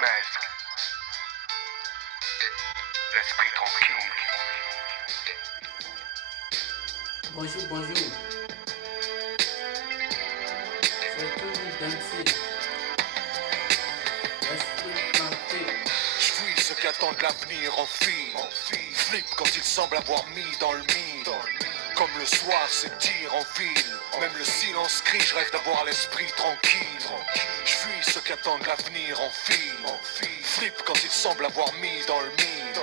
Metz. L'esprit tranquille. Bonjour, bonjour. C'est toujours Dempsey. L'esprit tranquille. J'fuis ceux qui attendent l'avenir en file. Flip quand ils semblent avoir mis dans le mille. Comme le soir s'étire en ville. Même le silence crie, je rêve d'avoir l'esprit tranquille. J'fuis ceux qui attendent l'avenir en file. Flip quand ils semblent avoir mis dans le mille.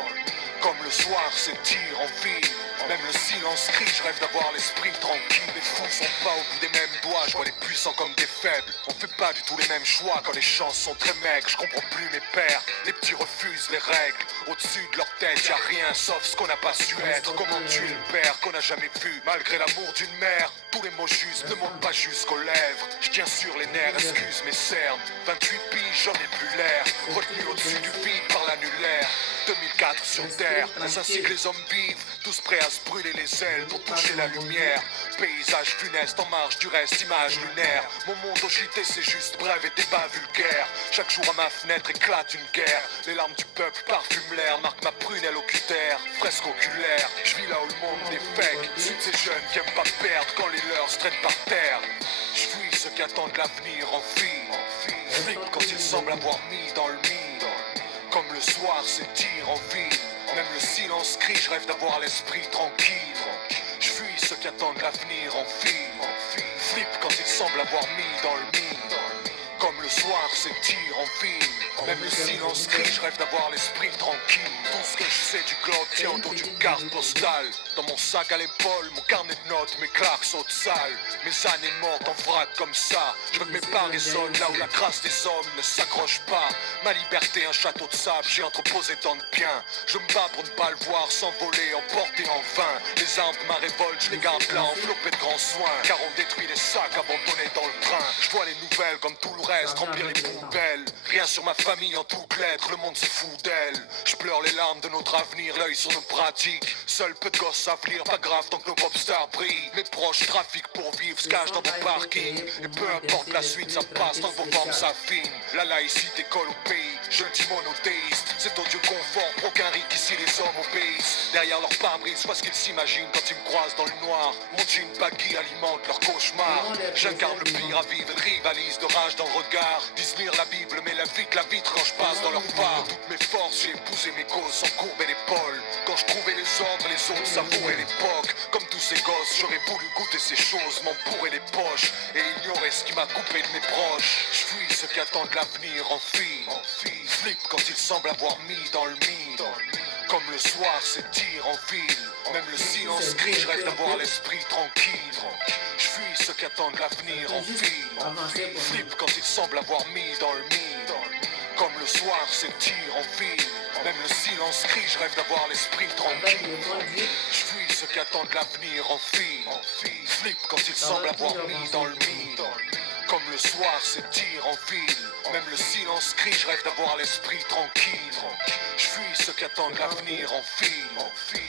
Comme le soir s'étire en ville. Même le silence crie, je rêve d'avoir l'esprit tranquille. Les fous sont pas au bout des mêmes doigts, je vois les puissants comme des faibles. On fait pas du tout les mêmes choix quand les chances sont très maigres. Je comprends plus mes pères, les petits refusent les règles. Au-dessus de leur tête, y a rien sauf ce qu'on n'a pas su être. Comment tuer le père qu'on n'a jamais vu, malgré l'amour d'une mère. Tous les mots justes ne montent pas jusqu'aux lèvres. Je tiens sur les nerfs, excuse mes cernes. 28 piges, j'en ai plus l'air. Retenu au-dessus du vide par l'annulaire. 2004 sur terre, c'est ainsi que les hommes vivent. Tous prêts à se brûler les ailes pour toucher la lumière. Paysage funeste en marge du reste, image lunaire. Mon monde au JT c'est juste brève et débat vulgaire. Chaque jour à ma fenêtre éclate une guerre. Les larmes du peuple parfument l'air, marquent ma prunelle oculaire. Fresque oculaire, je vis là où le monde est fake. Suis de ces jeunes qui aiment pas perdre quand les leurs se traînent par terre. Je fuis ceux qui attendent l'avenir en file. Flip quand ils semblent avoir mis dans le mille. Comme le soir s'étire en ville. Même le silence crie, je rêve d'avoir l'esprit tranquille. Je fuis ceux qui attendent l'avenir en file. Flip quand ils semblent avoir mis dans le mille. Comme le soir s'étire en ville. Même le silence crie, je rêve d'avoir l'esprit tranquille. Tout ce que je sais du globe tient autour d'une carte postale. Dans mon sac à l'épaule, mon carnet de notes, mes claques sautent sales. Mes années mortes en vrac comme ça. Je veux que mes pas résonnent là où la grâce des hommes ne s'accroche pas. Ma liberté, un château de sable, j'ai entreposé tant de biens. Je me bats pour ne pas le voir s'envoler, emporter en vain. Les armes de ma révolte, je les garde là, enveloppés de grands soins. Car on détruit les sacs abandonnés dans le train. Je vois les nouvelles comme tout le reste, remplir les poubelles. Rien sur ma famille en toutes lettres, le monde se fout d'elle. Je pleure les larmes de notre avenir, l'œil sur nos pratiques. Seul peu de gosses à venir, pas grave tant que nos popstars brillent. Mes proches trafiquent pour vivre, se cachent dans mon parking. Et peu importe la suite, ça passe tant que vos formes s'affinent. La laïcité colle au pays, je le dis monothéiste. C'est odieux confort, pour aucun rique ici les hommes obéissent. Derrière leur pare-brise, je vois ce qu'ils s'imaginent quand ils me croisent dans le noir. Mon jean baggy alimente leur cauchemar. J'incarne le pire à vivre, rivalise de rage dans le regard. Disent lire la Bible, mais la vie que la vitre quand je passe dans leur phare. De toutes mes forces, j'ai épousé mes causes sans courber l'épaule. Quand je trouvais les ordres, les autres savouraient l'époque. Comme tous ces gosses, j'aurais voulu goûter ces choses, m'en bourrer les poches et ignorer ce qui m'a coupé de mes proches. Je fuis ceux qui attendent l'avenir en file. Flip quand ils semblent avoir mis dans le mille. Comme le soir s'étire en ville. Même le silence crie, je rêve d'avoir l'esprit tranquille. Je fuis ceux qui attendent l'avenir en file. Flip quand ils semblent avoir mis dans le mille. Comme le soir s'étire en ville. Même le silence crie, je rêve d'avoir l'esprit tranquille. Je fuis ceux qui attendent l'avenir en file. Flip quand ils semblent avoir mis dans le mille. Comme le soir s'étire en ville. Même le silence crie, je rêve d'avoir l'esprit tranquille. Je fuis ceux qui attendent l'avenir en file.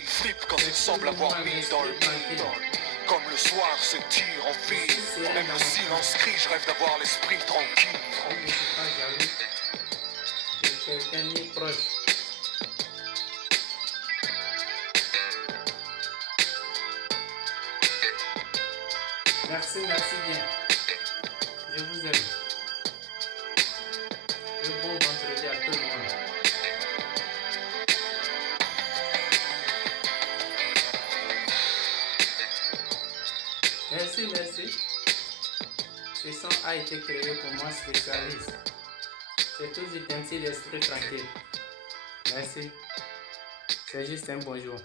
Flip quand ils semblent avoir mis dans le mille. Comme le soir s'étire en ville. Même le silence crie, je rêve d'avoir l'esprit tranquille. Quelqu'un ni proche. Merci, merci bien. Je vous aime. Et bon vendredi à tout le monde. Merci, merci. Ce son a été créé pour moi spécialiste. C'est toujours Dempsey l'esprit tranquille. Merci. C'est juste un bonjour.